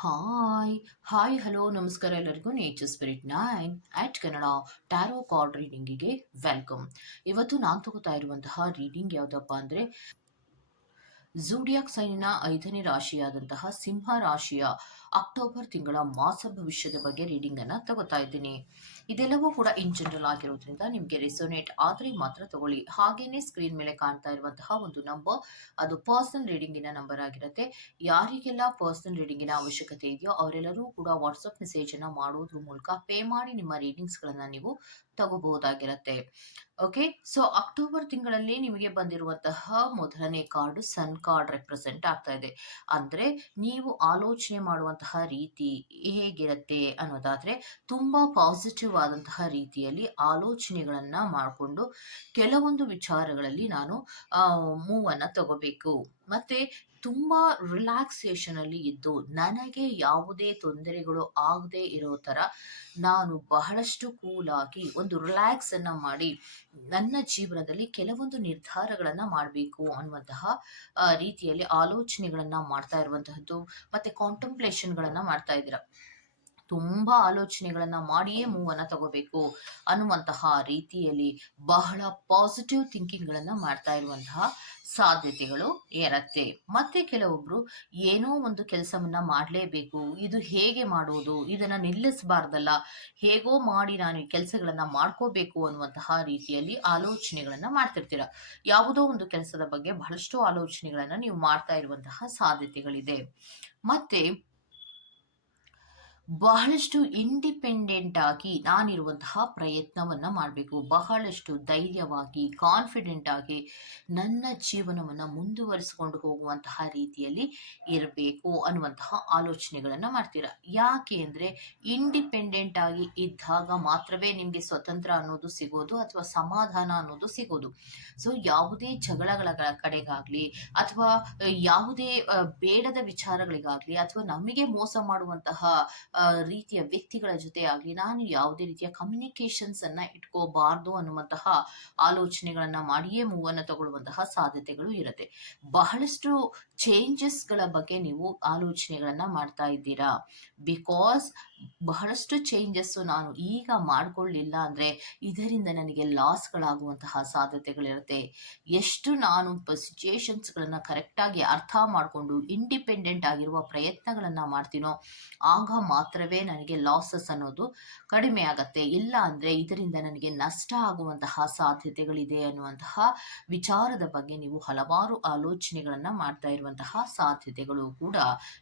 Hi hi hello ನಮಸ್ಕಾರ ಎಲ್ಲರಿಗೂ nature spirit nine eight Kannada tarot card ರೀಡಿಂಗಿಗೆ welcome ಇವತ್ತು ನಾನು ತಗೋತಾ ಇರುವಂತಹ ರೀಡಿಂಗ್ ಯಾವುದಪ್ಪ ಅಂದರೆ ಝೂಡಿಯಾಕ್ ಸೈನಿನ ಐದನೇ ರಾಶಿಯಾದಂತಹ ಸಿಂಹ ರಾಶಿಯ ಅಕ್ಟೋಬರ್ ತಿಂಗಳ ಮಾಸ ಭವಿಷ್ಯದ ಬಗ್ಗೆ ರೀಡಿಂಗ್ ಅನ್ನ ತಗೋತಾ ಇದ್ದೀನಿ. ಇದೆಲ್ಲವೂ ಕೂಡ ಇನ್ ಜನರಲ್ ಆಗಿರೋದ್ರಿಂದ ನಿಮಗೆ ರೆಸೋನೇಟ್ ಆದ್ರೆ ಮಾತ್ರ ತಗೊಳ್ಳಿ. ಹಾಗೇನೆ ಸ್ಕ್ರೀನ್ ಮೇಲೆ ಕಾಣ್ತಾ ಇರುವಂತಹ ಒಂದು ನಂಬರ್ ಅದು ಪರ್ಸನ್ ರೀಡಿಂಗಿನ ನಂಬರ್ ಆಗಿರುತ್ತೆ. ಯಾರಿಗೆಲ್ಲ ಪರ್ಸನ್ ರೀಡಿಂಗಿನ ಅವಶ್ಯಕತೆ ಇದೆಯೋ ಅವರೆಲ್ಲರೂ ಕೂಡ ವಾಟ್ಸಪ್ ಮೆಸೇಜ್ ಅನ್ನ ಮಾಡೋದ್ರ ಮೂಲಕ ಪೇ ಮಾಡಿ ನಿಮ್ಮ ರೀಡಿಂಗ್ಸ್ ಗಳನ್ನ ನೀವು ತಗೋಬಹುದಾಗಿರುತ್ತೆ. ಓಕೆ ಸೊ ಅಕ್ಟೋಬರ್ ತಿಂಗಳಲ್ಲಿ ನಿಮಗೆ ಬಂದಿರುವಂತಹ ಮೊದಲನೇ ಕಾರ್ಡ್ ಸನ್ ಕಾರ್ಡ್ ರೆಪ್ರೆಸೆಂಟ್ ಆಗ್ತಾ ಇದೆ. ಅಂದ್ರೆ, ನೀವು ಆಲೋಚನೆ ಮಾಡುವಂತಹ ರೀತಿ ಹೇಗಿರುತ್ತೆ ಅನ್ನೋದಾದ್ರೆ ತುಂಬಾ ಪಾಸಿಟಿವ್ ಆದಂತಹ ರೀತಿಯಲ್ಲಿ ಆಲೋಚನೆಗಳನ್ನ ಮಾಡಿಕೊಂಡು ಕೆಲವೊಂದು ವಿಚಾರಗಳಲ್ಲಿ ನಾನು ಮೂವನ್ನ ತಗೋಬೇಕು. ಮತ್ತೆ ತುಂಬಾ ರಿಲ್ಯಾಕ್ಸೇಷನ್ ಅಲ್ಲಿ ಇದ್ದು ನನಗೆ ಯಾವುದೇ ತೊಂದರೆಗಳು ಆಗದೆ ಇರೋ ತರ ನಾನು ಬಹಳಷ್ಟು ಕೂಲ್ ಆಗಿ ಒಂದು ರಿಲ್ಯಾಕ್ಸ್ ಅನ್ನ ಮಾಡಿ ನನ್ನ ಜೀವನದಲ್ಲಿ ಕೆಲವೊಂದು ನಿರ್ಧಾರಗಳನ್ನ ಮಾಡಬೇಕು ಅನ್ನುವಂತಹ ರೀತಿಯಲ್ಲಿ ಆಲೋಚನೆಗಳನ್ನ ಮಾಡ್ತಾ ಇರುವಂತಹದ್ದು, ಮತ್ತೆ ಕಾಂಟಂಪ್ಲೇಷನ್ ಗಳನ್ನ ಮಾಡ್ತಾ ಇದ್ದೀರಾ. ತುಂಬಾ ಆಲೋಚನೆಗಳನ್ನ ಮಾಡಿಯೇ ಮೂವ್ ಅನ್ನ ತಗೋಬೇಕು ಅನ್ನುವಂತಹ ರೀತಿಯಲ್ಲಿ ಬಹಳ ಪಾಸಿಟಿವ್ ಥಿಂಕಿಂಗ್ ಗಳನ್ನ ಮಾಡ್ತಾ ಇರುವಂತಹ ಸಾಧ್ಯತೆಗಳು ಇರತ್ತೆ ಮತ್ತೆ ಕೆಲವೊಬ್ರು ಏನೋ ಒಂದು ಕೆಲಸವನ್ನ ಮಾಡಲೇಬೇಕು, ಇದು ಹೇಗೆ ಮಾಡುವುದು ಇದನ್ನ ನಿಲ್ಲಿಸಬಾರ್ದಲ್ಲ, ಹೇಗೋ ಮಾಡಿ ನಾನು ಈ ಕೆಲಸಗಳನ್ನ ಮಾಡ್ಕೋಬೇಕು ಅನ್ನುವಂತಹ ರೀತಿಯಲ್ಲಿ ಆಲೋಚನೆಗಳನ್ನ ಮಾಡ್ತಿರ್ತೀರ. ಯಾವುದೋ ಒಂದು ಕೆಲಸದ ಬಗ್ಗೆ ಬಹಳಷ್ಟು ಆಲೋಚನೆಗಳನ್ನ ನೀವು ಮಾಡ್ತಾ ಇರುವಂತಹ ಸಾಧ್ಯತೆಗಳಿದೆ. ಮತ್ತೆ ಬಹಳಷ್ಟು ಇಂಡಿಪೆಂಡೆಂಟ್ ಆಗಿ ನಾನಿರುವಂತಹ ಪ್ರಯತ್ನವನ್ನ ಮಾಡಬೇಕು. ಬಹಳಷ್ಟು ಧೈರ್ಯವಾಗಿ ಕಾನ್ಫಿಡೆಂಟ್ ಆಗಿ ನನ್ನ ಜೀವನವನ್ನ ಮುಂದುವರಿಸಿಕೊಂಡು ಹೋಗುವಂತಹ ರೀತಿಯಲ್ಲಿ ಇರಬೇಕು ಅನ್ನುವಂತಹ ಆಲೋಚನೆಗಳನ್ನ ಮಾಡ್ತೀರಾ? ಯಾಕೆ ಅಂದ್ರೆ ಇಂಡಿಪೆಂಡೆಂಟ್ ಆಗಿ ಇದ್ದಾಗ ಮಾತ್ರವೇ ನಿಮ್ಗೆ ಸ್ವತಂತ್ರ ಅನ್ನೋದು ಸಿಗೋದು ಅಥವಾ ಸಮಾಧಾನ ಅನ್ನೋದು ಸಿಗೋದು. ಸೊ ಯಾವುದೇ ಜಗಳಗಳ ಕಡೆಗಾಗ್ಲಿ ಅಥವಾ ಯಾವುದೇ ಬೇಡದ ವಿಚಾರಗಳಿಗಾಗ್ಲಿ ಅಥವಾ ನಮಗೆ ಮೋಸ ಮಾಡುವಂತಹ ರೀತಿಯ ವ್ಯಕ್ತಿಗಳ ಜೊತೆ ಆಗಲಿ ನಾನು ಯಾವುದೇ ರೀತಿಯ ಕಮ್ಯುನಿಕೇಶನ್ಸ್ ಅನ್ನ ಇಟ್ಕೋಬಾರ್ದು ಅನ್ನುವಂತಹ ಆಲೋಚನೆಗಳನ್ನ ಮಾಡಿಯೇ ಮೂವ್ ಅನ್ನ ತಗೊಳ್ಳುವಂತಹ ಸಾಧ್ಯತೆಗಳು ಇರುತ್ತೆ. ಬಹಳಷ್ಟು ಚೇಂಜಸ್ಗಳ ಬಗ್ಗೆ ನೀವು ಆಲೋಚನೆಗಳನ್ನ ಮಾಡ್ತಾ ಇದ್ದೀರಾ? ಬಿಕಾಸ್ ಬಹಳಷ್ಟು ಚೇಂಜಸ್ಸು ನಾನು ಈಗ ಮಾಡ್ಕೊಳ್ಳಿಲ್ಲ ಅಂದ್ರೆ ಇದರಿಂದ ನನಗೆ ಲಾಸ್ಗಳಾಗುವಂತಹ ಸಾಧ್ಯತೆಗಳಿರುತ್ತೆ. ಎಷ್ಟು ನಾನು ಸಿಚುಯೇಷನ್ಸ್ ಕರೆಕ್ಟಾಗಿ ಅರ್ಥ ಮಾಡಿಕೊಂಡು ಇಂಡಿಪೆಂಡೆಂಟ್ ಆಗಿರುವ ಪ್ರಯತ್ನಗಳನ್ನ ಮಾಡ್ತೀನೋ ಆಗ ಮಾತ್ರವೇ ನನಗೆ ಲಾಸಸ್ ಅನ್ನೋದು ಕಡಿಮೆ ಆಗತ್ತೆ. ಇಲ್ಲ ಅಂದ್ರೆ ಇದರಿಂದ ನನಗೆ ನಷ್ಟ ಆಗುವಂತಹ ಸಾಧ್ಯತೆಗಳಿದೆ ಅನ್ನುವಂತಹ ವಿಚಾರದ ಬಗ್ಗೆ ನೀವು ಹಲವಾರು ಆಲೋಚನೆಗಳನ್ನ ಮಾಡ್ತಾ ಇರುವಂತಹ ಸಾಧ್ಯತೆಗಳು ಕೂಡ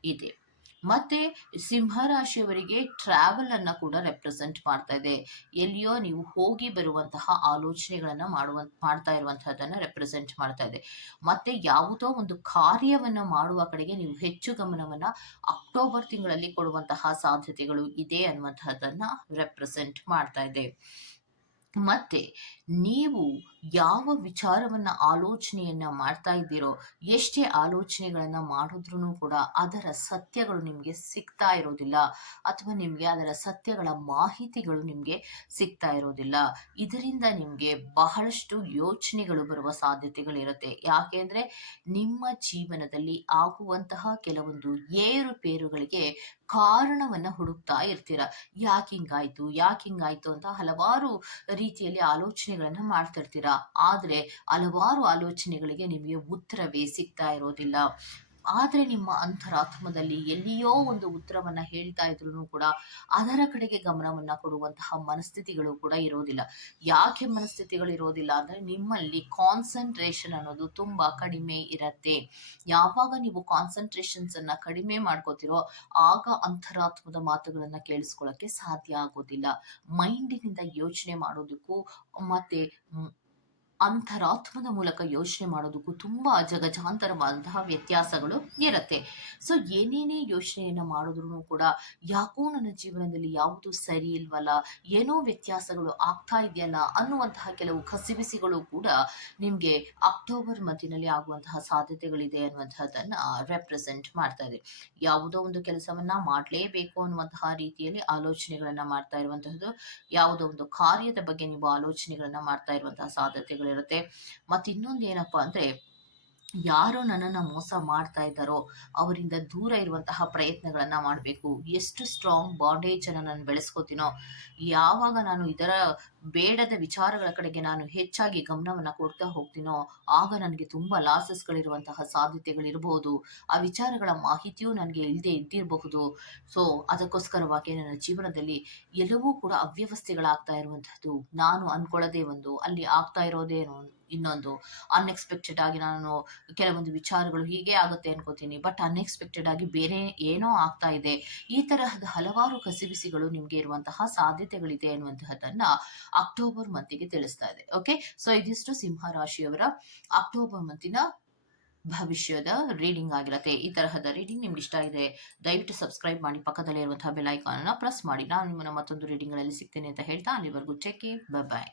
ಇದೆ. ಮತ್ತೆ ಸಿಂಹರಾಶಿಯವರಿಗೆ ಟ್ರಾವೆಲ್ ಅನ್ನ ಕೂಡ ರೆಪ್ರೆಸೆಂಟ್ ಮಾಡ್ತಾ ಇದೆ. ಎಲ್ಲಿಯೋ ನೀವು ಹೋಗಿ ಬರುವಂತಹ ಆಲೋಚನೆಗಳನ್ನ ಮಾಡುವ, ಮಾಡ್ತಾ ಇರುವಂತಹದನ್ನ ರೆಪ್ರೆಸೆಂಟ್ ಮಾಡ್ತಾ ಇದೆ. ಮತ್ತೆ ಯಾವುದೋ ಒಂದು ಕಾರ್ಯವನ್ನ ಮಾಡುವ ಕಡೆಗೆ ನೀವು ಹೆಚ್ಚು ಗಮನವನ್ನ ಅಕ್ಟೋಬರ್ ತಿಂಗಳಲ್ಲಿ ಕೊಡುವಂತಹ ಸಾಧ್ಯತೆಗಳು ಇದೆ ಅನ್ನುವಂತಹದನ್ನ ರೆಪ್ರೆಸೆಂಟ್ ಮಾಡ್ತಾ ಇದೆ. ಮತ್ತೆ ನೀವು ಯಾವ ವಿಚಾರವನ್ನ ಆಲೋಚನೆಯನ್ನ ಮಾಡ್ತಾ ಇದ್ದೀರೋ, ಎಷ್ಟೇ ಆಲೋಚನೆಗಳನ್ನ ಮಾಡಿದ್ರೂ ಕೂಡ ಅದರ ಸತ್ಯಗಳು ನಿಮಗೆ ಸಿಗ್ತಾ ಇರೋದಿಲ್ಲ ಅಥವಾ ನಿಮಗೆ ಅದರ ಸತ್ಯಗಳ ಮಾಹಿತಿಗಳು ನಿಮಗೆ ಸಿಗ್ತಾ ಇರೋದಿಲ್ಲ. ಇದರಿಂದ ನಿಮಗೆ ಬಹಳಷ್ಟು ಯೋಚನೆಗಳು ಬರುವ ಸಾಧ್ಯತೆಗಳಿರುತ್ತೆ. ಯಾಕೆಂದ್ರೆ ನಿಮ್ಮ ಜೀವನದಲ್ಲಿ ಆಗುವಂತಹ ಕೆಲವೊಂದು ಏರುಪೇರುಗಳಿಗೆ ಕಾರಣವನ್ನ ಹುಡುಕ್ತಾ ಇರ್ತೀರ. ಯಾಕೆ ಹಿಂಗಾಯ್ತು ಯಾಕೆ ಹಿಂಗಾಯ್ತು ಅಂತ ಹಲವಾರು ರೀತಿಯಲ್ಲಿ ಆಲೋಚನೆಗಳನ್ನ ಮಾಡ್ತಾ ಇರ್ತೀರಾ ಆದ್ರೆ ಹಲವಾರು ಆಲೋಚನೆಗಳಿಗೆ ನಿಮಗೆ ಉತ್ತರವೇ ಸಿಗ್ತಾ ಇರೋದಿಲ್ಲ. ಆದರೆ ನಿಮ್ಮ ಅಂತರಾತ್ಮದಲ್ಲಿ ಎಲ್ಲಿಯೋ ಒಂದು ಉತ್ತರವನ್ನ ಹೇಳ್ತಾ ಇದ್ರು ಕೂಡ ಅದರ ಕಡೆಗೆ ಗಮನವನ್ನ ಕೊಡುವಂತಹ ಮನಸ್ಥಿತಿಗಳು ಕೂಡ ಇರೋದಿಲ್ಲ. ಯಾಕೆ ಮನಸ್ಥಿತಿಗಳು ಇರೋದಿಲ್ಲ ಅಂದ್ರೆ ನಿಮ್ಮಲ್ಲಿ ಕಾನ್ಸಂಟ್ರೇಷನ್ ಅನ್ನೋದು ತುಂಬಾ ಕಡಿಮೆ ಇರತ್ತೆ. ಯಾವಾಗ ನೀವು ಕಾನ್ಸಂಟ್ರೇಷನ್ಸ್ ಅನ್ನ ಕಡಿಮೆ ಮಾಡ್ಕೋತಿರೋ ಆಗ ಅಂತರಾತ್ಮದ ಮಾತುಗಳನ್ನ ಕೇಳಿಸ್ಕೊಳ್ಳಕ್ಕೆ ಸಾಧ್ಯ ಆಗೋದಿಲ್ಲ. ಮೈಂಡಿನಿಂದ ಯೋಚನೆ ಮಾಡೋದಕ್ಕೂ ಮತ್ತೆ ಅಂತರಾತ್ಮದ ಮೂಲಕ ಯೋಚನೆ ಮಾಡೋದಕ್ಕೂ ತುಂಬಾ ಜಗಜಾಂತರವಾದಂತಹ ವ್ಯತ್ಯಾಸಗಳು ಇರುತ್ತೆ. ಸೊ ಏನೇನೇ ಯೋಚನೆಯನ್ನ ಮಾಡಿದ್ರು ಕೂಡ ಯಾಕೋ ನನ್ನ ಜೀವನದಲ್ಲಿ ಯಾವುದು ಸರಿ ಇಲ್ವಲ್ಲ, ಏನೋ ವ್ಯತ್ಯಾಸಗಳು ಆಗ್ತಾ ಇದೆಯಲ್ಲ ಅನ್ನುವಂತಹ ಕೆಲವು ಕಸಿಬಿಸಿಗಳು ಕೂಡ ನಿಮ್ಗೆ ಅಕ್ಟೋಬರ್ ಮಧ್ಯದಲ್ಲಿ ಆಗುವಂತಹ ಸಾಧ್ಯತೆಗಳಿದೆ ಅನ್ನುವಂತಹದನ್ನ ರೆಪ್ರೆಸೆಂಟ್ ಮಾಡ್ತಾ ಇದೆ. ಯಾವುದೋ ಒಂದು ಕೆಲಸವನ್ನ ಮಾಡಲೇಬೇಕು ಅನ್ನುವಂತಹ ರೀತಿಯಲ್ಲಿ ಆಲೋಚನೆಗಳನ್ನ ಮಾಡ್ತಾ ಇರುವಂತಹದ್ದು, ಯಾವುದೋ ಒಂದು ಕಾರ್ಯದ ಬಗ್ಗೆ ನೀವು ಆಲೋಚನೆಗಳನ್ನ ಮಾಡ್ತಾ ಇರುವಂತಹ ಸಾಧ್ಯತೆಗಳಿರುತ್ತೆ ಮತ್ತು ಇನ್ನೊಂದು ಏನಪ್ಪಾ ಅಂದ್ರೆ, ಯಾರು ನನ್ನನ್ನು ಮೋಸ ಮಾಡ್ತಾ ಇದ್ದಾರೋ, ಅವರಿಂದ ದೂರ ಇರುವಂತಹ ಪ್ರಯತ್ನಗಳನ್ನ ಮಾಡಬೇಕು. ಎಷ್ಟು ಸ್ಟ್ರಾಂಗ್ ಬಾಂಡೇಜನ್ನು ನಾನು ಬೆಳೆಸ್ಕೋತೀನೋ, ಯಾವಾಗ ನಾನು ಇದರ ಬೇಡದ ವಿಚಾರಗಳ ಕಡೆಗೆ ನಾನು ಹೆಚ್ಚಾಗಿ ಗಮನವನ್ನು ಕೊಡ್ತಾ ಹೋಗ್ತೀನೋ, ಆಗ ನನಗೆ ತುಂಬ ಲಾಸಸ್ಗಳಿರುವಂತಹ ಸಾಧ್ಯತೆಗಳಿರಬಹುದು ಆ ವಿಚಾರಗಳ ಮಾಹಿತಿಯೂ ನನಗೆ ಇಲ್ಲದೆ ಇದ್ದಿರಬಹುದು. ಸೊ ಅದಕ್ಕೋಸ್ಕರವಾಗಿ ನನ್ನ ಜೀವನದಲ್ಲಿ ಎಲ್ಲವೂ ಕೂಡ ಅವ್ಯವಸ್ಥೆಗಳಾಗ್ತಾ ಇರುವಂತಹದ್ದು. ನಾನು ಅನ್ಕೊಳ್ಳೋದೇ ಒಂದು, ಅಲ್ಲಿ ಆಗ್ತಾ ಇರೋದೇನು ಇನ್ನೊಂದು. ಅನ್ಎಕ್ಸ್ಪೆಕ್ಟೆಡ್ ಆಗಿ ನಾನು ಕೆಲವೊಂದು ವಿಚಾರಗಳು ಹೀಗೆ ಆಗುತ್ತೆ ಅನ್ಕೋತೀನಿ. ಬಟ್ ಅನ್ಎಕ್ಸ್ಪೆಕ್ಟೆಡ್ ಆಗಿ ಬೇರೆ ಏನೋ ಆಗ್ತಾ ಇದೆ. ಈ ತರಹದ ಹಲವಾರು ಕಸಿಬಿಸಿಗಳು ನಿಮಗೆ ಇರುವಂತಹ ಸಾಧ್ಯತೆಗಳಿದೆ ಅನ್ನುವಂತಹದ್ದನ್ನ ಅಕ್ಟೋಬರ್ ಮಂತಿಗೆ ತಿಳಿಸ್ತಾ ಇದೆ. ಓಕೆ ಸೊ ಇದಿಷ್ಟು ಸಿಂಹ ರಾಶಿಯವರ ಅಕ್ಟೋಬರ್ ಮಂತಿನ ಭವಿಷ್ಯದ ರೀಡಿಂಗ್ ಆಗಿರುತ್ತೆ. ಈ ತರಹದ ರೀಡಿಂಗ್ ನಿಮ್ಗೆ ಇಷ್ಟ ಇದೆ ದಯವಿಟ್ಟು ಸಬ್ಸ್ಕ್ರೈಬ್ ಮಾಡಿ, ಪಕ್ಕದಲ್ಲಿರುವಂತಹ ಬೆಲ್ ಐಕಾನ್ ಅನ್ನು ಪ್ರೆಸ್ ಮಾಡಿ. ನಾನು ನಿಮ್ಮನ್ನ ಮತ್ತೊಂದು ರೀಡಿಂಗ್ಗಳಲ್ಲಿ ಸಿಗ್ತೇನೆ ಅಂತ ಹೇಳ್ತಾ ಅಲ್ಲಿವರೆಗೂ ಚೆಕ್ ಬಾಯ್